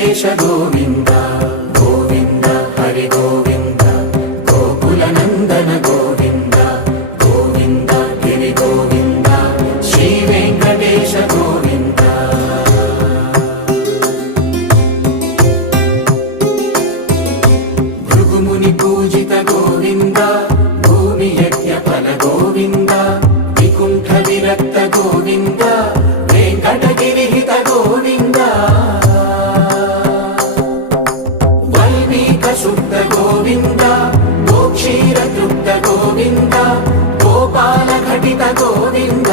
వెంకటేశ గోవింద గోవింద హరి గోవింద గోకుల నందన గోవింద గోవింద గిరి గోవింద శ్రీ వెంకటేశ గోవింద భృగుముని పూజిత గోవింద భూమి యజ్ఞ ఫల గోవింద వికుంఠ విరక్త గోవింద వెంకటగిరిహిత గోవింద వల్మీక శుద్ధ గోవింద గోక్షీర తృప్త గోవింద గోపాల ఘటిత గోవింద